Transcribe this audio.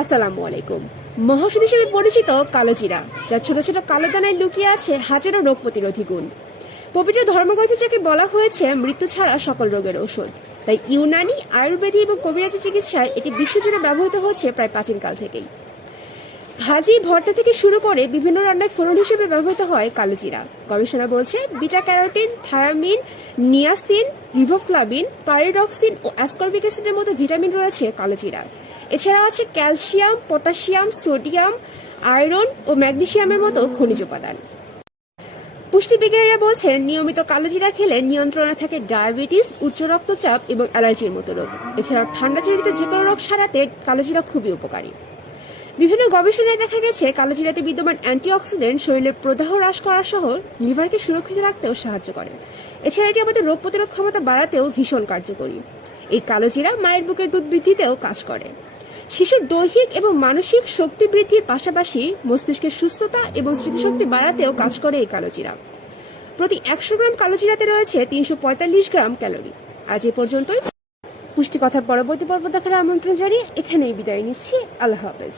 আসসালামু আলাইকুম। মহাঔষধ হিসেবে পরিচিত কালোজিরা, যা ছোট ছোট কালো দানায় লুকিয়ে আছে হাজারো রোগ প্রতিরোধী গুণ। পবিত্র ধর্মগ্রন্থে যাকে বলা হয়েছে মৃত্যু ছাড়া সকল রোগের ওষুধ, তাই ইউনানি, আয়ুর্বেদী এবং কবিরাজি চিকিৎসায় এটি বিশ্বজুড়ে ব্যবহৃত হচ্ছে প্রায় প্রাচীনকাল থেকেই। ভাজি, ভর্তা থেকে শুরু করে বিভিন্ন রান্নায় ফোড়ন হিসেবে ব্যবহৃত হয় কালোজিরা। গবেষণা বলছে beta carotene, thiamine, niacin, riboflavin, pyridoxine ও অ্যাসকর্বিক অ্যাসিডের মতো ভিটামিন রয়েছে কালোজিরা। এছাড়াও আছে ক্যালসিয়াম, পটাশিয়াম, সোডিয়াম, আয়রন ও ম্যাগনেসিয়ামের মতো খনিজ উপাদান। পুষ্টিবিজ্ঞানীরা বলছেন নিয়মিত কালোজিরা খেলে নিয়ন্ত্রণে থাকে ডায়াবেটিস, উচ্চ রক্তচাপ এবং অ্যালার্জির মতো রোগ। এছাড়াও ঠান্ডা জড়িত যে কোনো রোগ সারাতে কালোজিরা খুবই উপকারী। বিভিন্ন গবেষণায় দেখা গেছে কালোজিরাতে বিদ্যমান অ্যান্টিঅক্সিডেন্ট শরীরের প্রদাহ হ্রাস করা সহ লিভারকে সুরক্ষিত রাখতেও সাহায্য করে। এছাড়া এটি আমাদের রোগ প্রতিরোধ ক্ষমতা বাড়াতেও ভীষণ কার্যকরী। এই কালোজিরা মায়ের বুকের দুধ বৃদ্ধিতেও কাজ করে। শিশুর দৈহিক এবং মানসিক শক্তি বৃদ্ধির পাশাপাশি মস্তিষ্কের সুস্থতা এবং স্মৃতিশক্তি বাড়াতেও কাজ করে এই কালোজিরা। প্রতি 100 গ্রাম কালোজিরাতে রয়েছে 345 গ্রাম ক্যালোরি। আজ এ পর্যন্তই। পুষ্টি কথার পরবর্তী পর্ব দেখার আমন্ত্রণ জানিয়ে এখানেই বিদায় নিচ্ছি। আল্লাহ হাফেজ।